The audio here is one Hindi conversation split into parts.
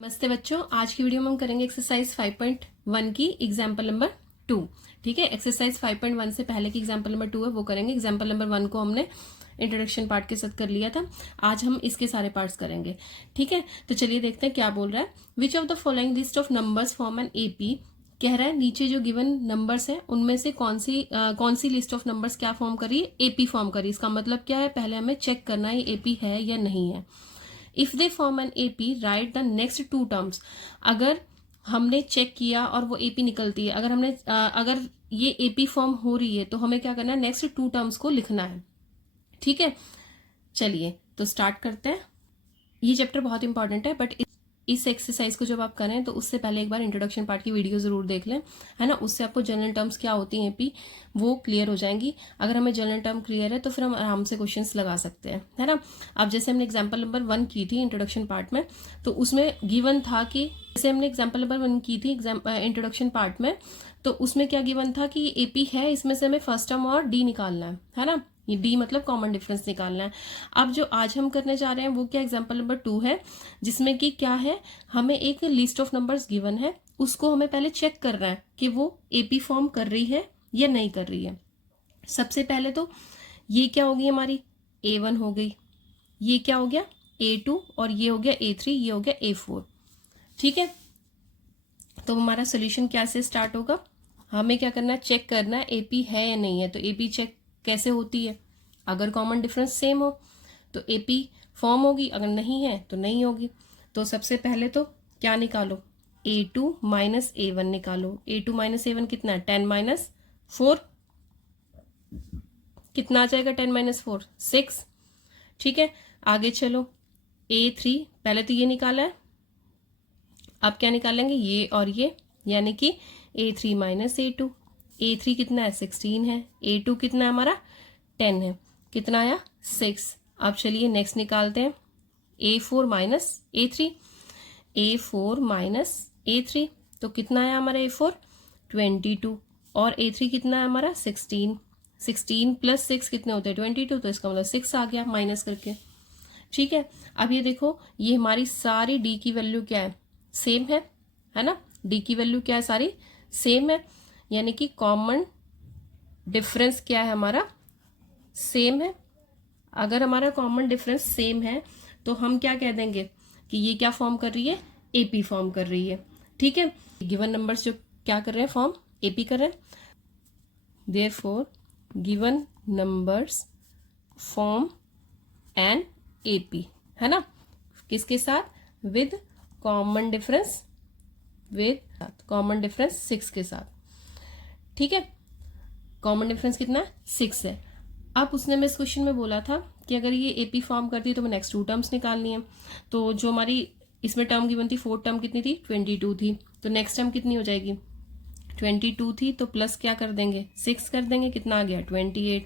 नमस्ते बच्चों, आज की वीडियो में हम करेंगे एक्सरसाइज 5.1 की एग्जाम्पल नंबर 2। ठीक है, एक्सरसाइज 5.1 से पहले की एग्जाम्पल नंबर 2 है वो करेंगे। एग्जाम्पल नंबर 1 को हमने इंट्रोडक्शन पार्ट के साथ कर लिया था, आज हम इसके सारे पार्ट्स करेंगे। ठीक है, तो चलिए देखते हैं क्या बोल रहा है। Which of the following list of numbers form an AP. कह रहा है नीचे जो गिवन नंबर्स है उनमें से कौन सी लिस्ट ऑफ नंबर्स क्या फॉर्म करी, एपी फॉर्म करी। इसका मतलब क्या है, पहले हमें चेक करना है ये एपी है या नहीं है। If they form an AP right the next two terms. अगर हमने चेक किया और वो एपी निकलती है, अगर ये एपी फॉर्म हो रही है तो हमें क्या करना है, नेक्स्ट टू टर्म्स को लिखना है। ठीक है, चलिए तो स्टार्ट करते हैं। ये चैप्टर बहुत इंपॉर्टेंट है, बट इस एक्सरसाइज को जब आप करें तो उससे पहले एक बार इंट्रोडक्शन पार्ट की वीडियो जरूर देख लें, है ना। उससे आपको जनरल टर्म्स क्या होती हैं एपी वो क्लियर हो जाएंगी। अगर हमें जनरल टर्म क्लियर है तो फिर हम आराम से क्वेश्चंस लगा सकते हैं, है ना। अब जैसे हमने एग्जांपल नंबर 1 की थी इंट्रोडक्शन पार्ट में, तो उसमें गिवन था कि जैसे हमने एग्जाम्पल नंबर 1 की थी इंट्रोडक्शन पार्ट में, तो उसमें क्या गिवन था कि एपी है, इसमें से हमें फर्स्ट टर्म और डी निकालना है ना। ये डी मतलब कॉमन डिफरेंस निकालना है। अब जो आज हम करने जा रहे हैं वो क्या एग्जाम्पल नंबर 2 है, जिसमें कि क्या है, हमें एक लिस्ट ऑफ नंबर्स गिवन है, उसको हमें पहले चेक करना है कि वो एपी फॉर्म कर रही है या नहीं कर रही है। सबसे पहले तो ये क्या होगी, हमारी A1 हो गई, ये क्या हो गया A2, और ये हो गया A3, ये हो गया A4। ठीक है, तो हमारा सोल्यूशन क्या से स्टार्ट होगा, हमें क्या करना है, चेक करना है एपी है या नहीं है। तो एपी चेक कैसे होती है, अगर कॉमन डिफरेंस सेम हो तो एपी फॉर्म होगी, अगर नहीं है तो नहीं होगी। तो सबसे पहले तो क्या निकालो, A2 माइनस A1 निकालो। A2 माइनस A1 कितना है, 10 माइनस 4, कितना आ जाएगा 10 माइनस 4, 6। ठीक है, आगे चलो A3, पहले तो ये निकाला है, अब क्या निकालेंगे, ये और ये, यानी कि A3 माइनस A2। A3 कितना है, 16 है। A2 कितना है हमारा, 10 है। कितना आया, 6। अब चलिए नेक्स्ट निकालते हैं, A4 minus A3। A4 minus A3 तो कितना आया हमारा A4, 22, और A3 कितना है हमारा 16। 16 प्लस 6 कितने होते हैं 22, तो इसका मतलब 6 आ गया माइनस करके। ठीक है, अब ये देखो, ये हमारी सारी डी की वैल्यू क्या है, सेम है ना। डी की वैल्यू क्या है, सारी सेम है, यानी कि कॉमन डिफरेंस क्या है हमारा, सेम है। अगर हमारा कॉमन डिफरेंस सेम है तो हम क्या कह देंगे कि ये क्या फॉर्म कर रही है, एपी फॉर्म कर रही है। ठीक है, गिवन नंबर्स जो क्या कर रहे हैं, फॉर्म एपी कर रहे हैं। Therefore given numbers form an AP, है ना। किसके साथ, with common difference, with common difference 6 के साथ। ठीक है, कॉमन डिफरेंस कितना है, 6 है। अब उसने मैं इस क्वेश्चन में बोला था कि अगर ये एपी फॉर्म करती है तो मैं नेक्स्ट टू टर्म्स निकालनी है। तो जो हमारी इसमें टर्म गिवन थी, फोर्थ टर्म कितनी थी, 22 थी। तो नेक्स्ट टर्म कितनी हो जाएगी, 22 थी, तो प्लस क्या कर देंगे, 6 कर देंगे, कितना आ गया 28।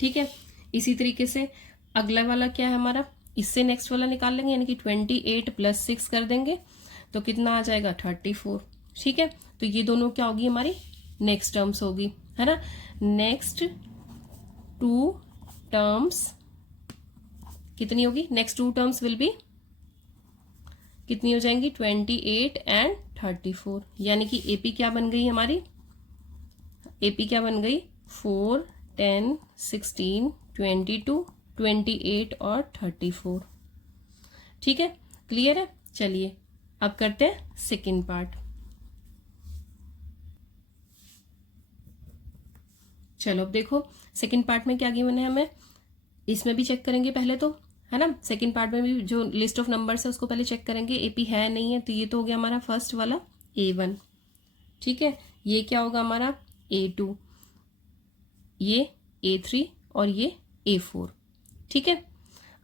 ठीक है, इसी तरीके से अगला वाला क्या है हमारा, इससे नेक्स्ट वाला निकाल लेंगे, यानी कि 28 प्लस 6 कर देंगे तो कितना आ जाएगा 34। ठीक है, तो ये दोनों क्या होगी, हमारी नेक्स्ट टर्म्स होगी, है ना। नेक्स्ट टू टर्म्स कितनी होगी, next two terms will be कितनी हो जाएंगी, 28 एंड 34, यानी कि एपी क्या बन गई हमारी, एपी क्या बन गई, 4, 10, 16, 22, 28 और 34। ठीक है, क्लियर है। चलिए अब करते हैं सेकेंड पार्ट। चलो अब देखो सेकेंड पार्ट में क्या गिवन है हमें, इसमें भी चेक करेंगे पहले तो, है ना। सेकेंड पार्ट में भी जो लिस्ट ऑफ नंबर्स है उसको पहले चेक करेंगे, एपी है नहीं है। तो ये तो हो गया हमारा फर्स्ट वाला A1। ठीक है, ये क्या होगा हमारा A2, ये A3 और ये A4। ठीक है,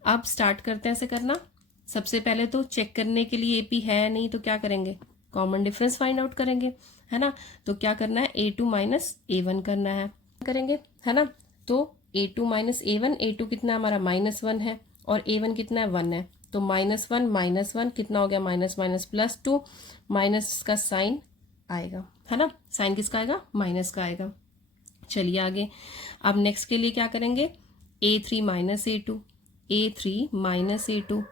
अब स्टार्ट करते हैं ऐसे करना। सबसे पहले तो चेक करने के लिए एपी है नहीं तो क्या करेंगे, कॉमन डिफरेंस फाइंड आउट करेंगे, है ना। तो क्या करना है, A2 माइनस A1 करना है, करेंगे, है ना। तो A2 माइनस A1, A2 कितना हमारा -1 है और A1 कितना है 1 है। तो -1 -1 कितना हो गया, माइनस माइनस प्लस 2, माइनस का साइन आएगा, है ना। साइन किसका आएगा, माइनस का आएगा। चलिए आगे, अब नेक्स्ट के लिए क्या करेंगे, A3 minus A2, A3 minus A2।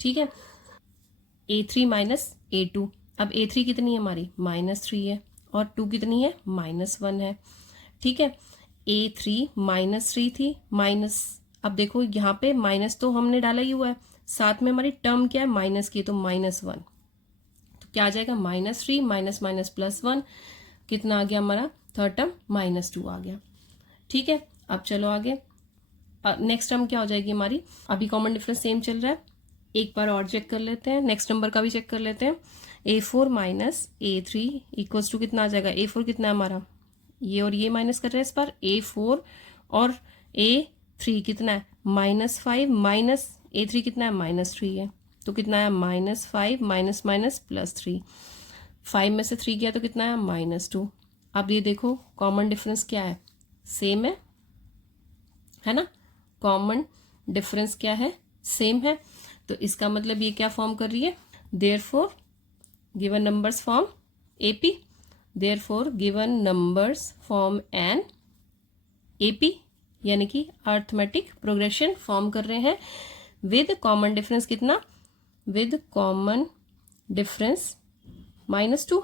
ठीक है, A3 माइनस A2। अब A3 कितनी है हमारी -3 है और 2 कितनी है -1 है। ठीक है, A3 -3 थी माइनस, अब देखो यहाँ पे माइनस तो हमने डाला ही हुआ है, साथ में हमारी टर्म क्या है माइनस की, तो -1, तो क्या आ जाएगा -3 माइनस माइनस प्लस 1, कितना आ गया हमारा थर्ड टर्म -2 आ गया। ठीक है, अब चलो आगे, नेक्स्ट टर्म क्या हो जाएगी हमारी, अभी कॉमन डिफरेंस सेम चल रहा है, एक बार और चेक कर लेते हैं, नेक्स्ट नंबर का भी चेक कर लेते हैं। A4 minus A3 equals to कितना आ जाएगा, A4 कितना है हमारा, ये और ये माइनस कर रहे हैं इस पर, A4 और A3 कितना है -5 माइनस A3 कितना है -3 है, तो कितना है -5 माइनस माइनस प्लस 3, 5 में से 3 गया तो कितना है -2। अब ये देखो कॉमन डिफरेंस क्या है, सेम है ना, कॉमन डिफरेंस क्या है सेम है, तो इसका मतलब ये क्या फॉर्म कर रही है, therefore given numbers form AP, therefore given numbers form an AP, यानी कि अर्थमेटिक प्रोग्रेशन फॉर्म कर रहे हैं विद कॉमन डिफरेंस कितना, विद कॉमन डिफरेंस -2,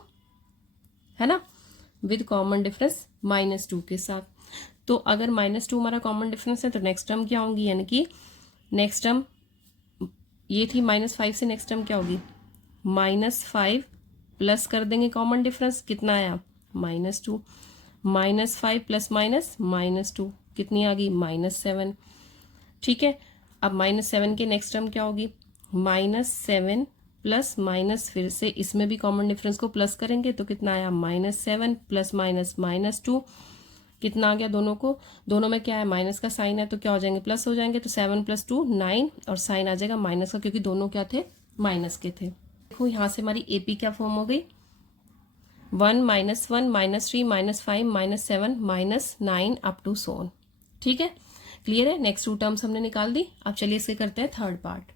है ना, विद कॉमन डिफरेंस -2 के साथ। तो अगर -2 हमारा कॉमन डिफरेंस है तो नेक्स्ट टर्म क्या होंगी, यानी कि नेक्स्ट टर्म ये थी -5 से नेक्स्ट टर्म क्या होगी -5 प्लस कर देंगे कॉमन डिफरेंस, कितना आया -2, -5 प्लस माइनस -2 कितनी आ गई -7। ठीक है, अब -7 के नेक्स्ट टर्म क्या होगी, -7 प्लस माइनस, फिर से इसमें भी कॉमन डिफरेंस को प्लस करेंगे तो कितना आया -7 प्लस माइनस -2, कितना आ गया दोनों को, दोनों में क्या है माइनस का साइन है तो क्या हो जाएंगे प्लस हो जाएंगे, तो 7 + 2 9 और साइन आ जाएगा माइनस का, क्योंकि दोनों क्या थे माइनस के थे। देखो यहाँ से हमारी AP क्या फॉर्म हो गई, 1 -1 -3 -5 -7 -9 अप टू so on। ठीक है, क्लियर है, नेक्स्ट 2 टर्म्स हमने निकाल दी। अब चलिए इसके करते हैं थर्ड पार्ट।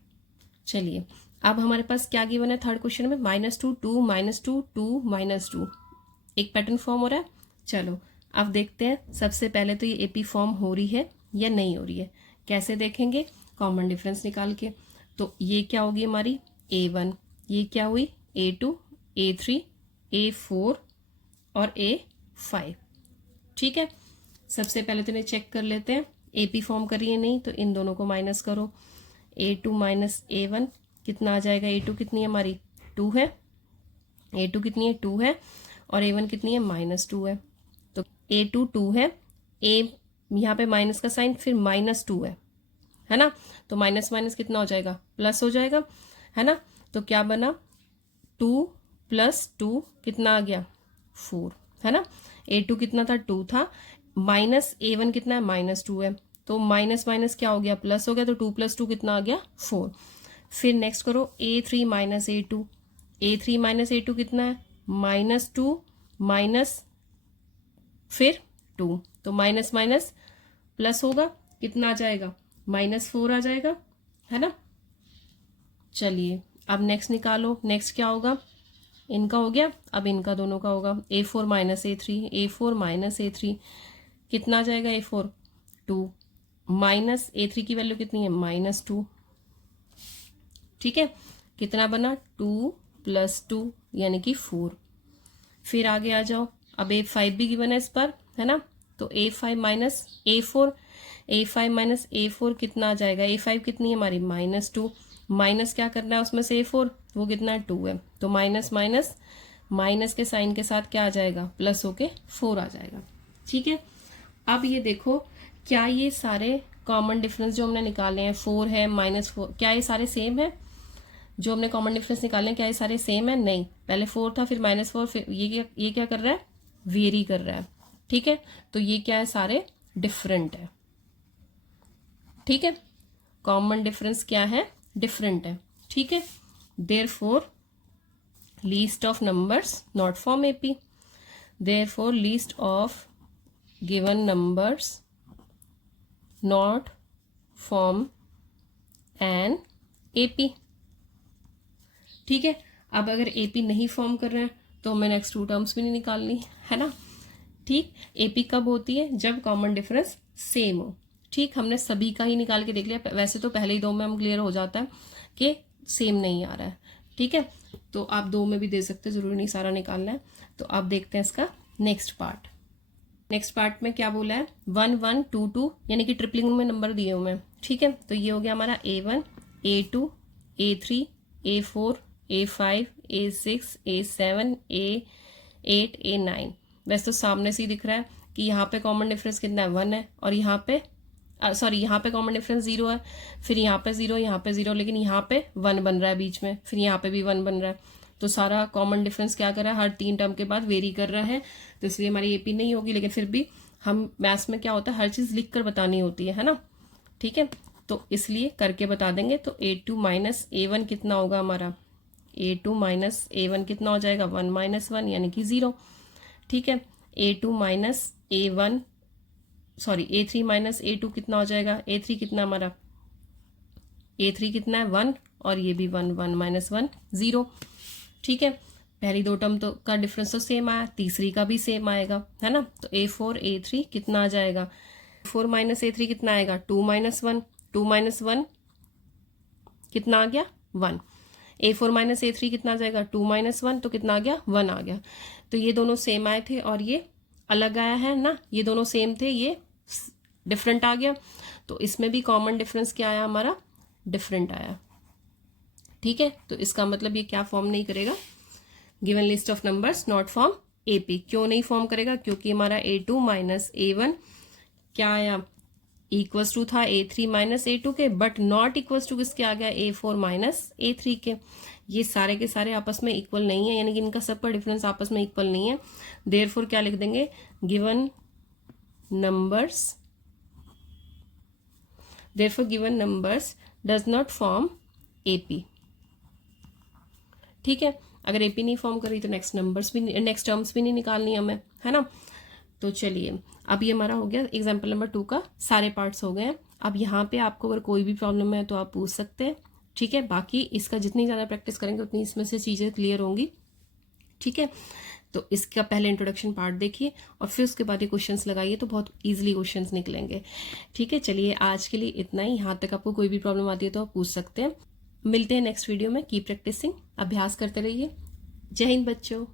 चलिए अब हमारे पास क्या गिवन है थर्ड क्वेश्चन में, -2 2 -2 2 -2, एक पैटर्न फॉर्म हो रहा है। चलो अब देखते हैं, सबसे पहले तो ये AP फॉर्म हो रही है या नहीं हो रही है, कैसे देखेंगे, कॉमन डिफरेंस निकाल के। तो ये क्या होगी हमारी A1, ये क्या हुई A2 A3 A4 और A5। ठीक है, सबसे पहले तो इन्हें चेक कर लेते हैं, AP फॉर्म करिए नहीं तो इन दोनों को माइनस करो, A2 माइनस A1 कितना आ जाएगा, A2 कितनी है हमारी 2 है, A2 कितनी है 2 है और A1 कितनी है -2 है, तो A2 2 है, A यहाँ पे माइनस का साइन फिर -2 है ना, तो माइनस माइनस कितना हो जाएगा प्लस हो जाएगा, है ना, तो क्या बना 2 + 2 कितना आ गया 4, है ना, A2 कितना था 2 था, माइनस A1 कितना है -2 है, तो माइनस माइनस क्या हो गया प्लस हो गया, तो 2 + 2 कितना आ गया 4। फिर नेक्स्ट करो A3 minus A2, A3 minus A2 कितना है -2 माइनस फिर 2, तो माइनस माइनस प्लस होगा, कितना आ जाएगा -4 आ जाएगा, है ना। चलिए अब नेक्स्ट निकालो, नेक्स्ट क्या होगा, इनका हो गया, अब इनका दोनों का होगा, A4 minus A3 A4 minus A3 कितना आ जाएगा, A4 2 माइनस A3 की वैल्यू कितनी है -2। ठीक है, कितना बना 2 + 2 यानी कि 4। फिर आगे आ जाओ, अब A5 भी गिवन है इस पर, है ना, तो A5 minus A4, A5 minus A4 कितना आ जाएगा, A5 कितनी है हमारी -2, माइनस क्या करना है उसमें से A4, वो कितना है 2 है, तो माइनस माइनस माइनस के साइन के साथ क्या आ जाएगा प्लस होके 4 आ जाएगा। ठीक है, अब ये देखो क्या ये सारे कॉमन डिफरेंस जो हमने निकाले हैं 4 है -4, क्या ये सारे सेम है, जो हमने कॉमन डिफरेंस निकाले हैं क्या ये सारे सेम है, नहीं, पहले 4 था फिर -4, फिर ये क्या कर रहा है वेरी कर रहा है। ठीक है, तो ये क्या है सारे डिफरेंट है। ठीक है, कॉमन डिफरेंस क्या है डिफरेंट है। ठीक है, therefore list of numbers not form AP, therefore list of given numbers not form an AP। ठीक है, अब अगर AP नहीं फॉर्म कर रहे हैं तो हमें नेक्स्ट 2 टर्म्स भी नहीं निकालनी, है ना। ठीक, AP कब होती है, जब कॉमन डिफरेंस सेम हो। ठीक, हमने सभी का ही निकाल के देख लिया, वैसे तो पहले ही 2 में हम क्लियर हो जाता है कि सेम नहीं आ रहा है। ठीक है, तो आप 2 में भी दे सकते हैं, ज़रूरी नहीं सारा निकालना है। तो अब देखते हैं इसका नेक्स्ट पार्ट। नेक्स्ट पार्ट में क्या बोला है, 1 1 2 2 यानी कि ट्रिपलिंग में नंबर दिए हुए हैं। ठीक है, तो ये हो गया हमारा A1 A2 A3 A4 A5 A6 A7 A8 A9। वैसे तो सामने से ही दिख रहा है कि यहाँ पे कॉमन डिफरेंस कितना है, 1 है, और यहाँ पे सॉरी यहाँ पे कॉमन डिफरेंस 0 है, फिर यहाँ पे 0, यहाँ पे 0, लेकिन यहाँ पे 1 बन रहा है बीच में, फिर यहाँ पे भी 1 बन रहा है। तो सारा कॉमन डिफरेंस क्या कर रहा है, हर 3 टर्म के बाद वेरी कर रहा है, तो इसलिए हमारी एपी नहीं होगी। लेकिन फिर भी हम मैथ्स में क्या होता है, हर चीज़ लिख कर बतानी होती है ना। ठीक है, तो इसलिए करके बता देंगे। तो A2 माइनस A1 कितना होगा हमारा, A2 माइनस A1 कितना हो जाएगा, 1 माइनस 1 यानी कि 0। ठीक है, A2 minus A1 sorry A3 minus A2 कितना हो जाएगा, A3 कितना हमारा, A3 कितना है 1, और ये भी 1, 1 माइनस 1 0। ठीक है, पहली 2 टर्म तो का डिफरेंस तो सेम आया, तीसरी का भी सेम आएगा, है ना। तो A4 A3 कितना आ जाएगा, 4 माइनस A3 कितना आएगा, 2 माइनस 1, 2 माइनस 1 कितना आ गया 1। A4 माइनस A3 कितना आ जाएगा, 2 माइनस 1, तो कितना आ गया 1 आ गया। तो ये दोनों सेम आए थे और ये अलग आया है ना, ये दोनों सेम थे, ये डिफरेंट आ गया। तो इसमें भी कॉमन डिफरेंस क्या आया हमारा, डिफरेंट आया। ठीक है, तो इसका मतलब ये क्या फॉर्म नहीं करेगा, given list of numbers not form AP. क्यों नहीं फॉर्म करेगा, क्योंकि हमारा A2 माइनस A1 क्या आया, इक्वल्स टू था A3 माइनस A2 के, बट नॉट इक्वल्स टू किसके आ गया, A4 माइनस A3 के। ये सारे के सारे आपस में इक्वल नहीं है, यानी कि इनका सबका डिफरेंस आपस में इक्वल नहीं है। देयरफॉर क्या लिख देंगे, given numbers therefore given numbers does not form AP। ठीक है, अगर AP नहीं फॉर्म करी तो नेक्स्ट नंबर्स भी, नेक्स्ट टर्म्स भी नहीं निकालनी हमें, है ना। तो चलिए, अब ये हमारा हो गया एग्जाम्पल नंबर 2 का सारे पार्ट्स हो गए हैं। अब यहाँ पे आपको अगर कोई भी प्रॉब्लम है तो आप पूछ सकते हैं। ठीक है, बाकी इसका जितनी ज़्यादा प्रैक्टिस करेंगे उतनी इसमें से चीज़ें क्लियर होंगी। ठीक है, तो इसका पहले इंट्रोडक्शन पार्ट देखिए और फिर उसके बाद ये क्वेश्चंस लगाइए, तो बहुत इजीली क्वेश्चंस निकलेंगे। ठीक है, चलिए आज के लिए इतना ही। यहाँ तक आपको कोई भी प्रॉब्लम आती है तो आप पूछ सकते हैं। मिलते हैं नेक्स्ट वीडियो में। कीप प्रैक्टिसिंग, अभ्यास करते रहिए। जय हिंद बच्चों।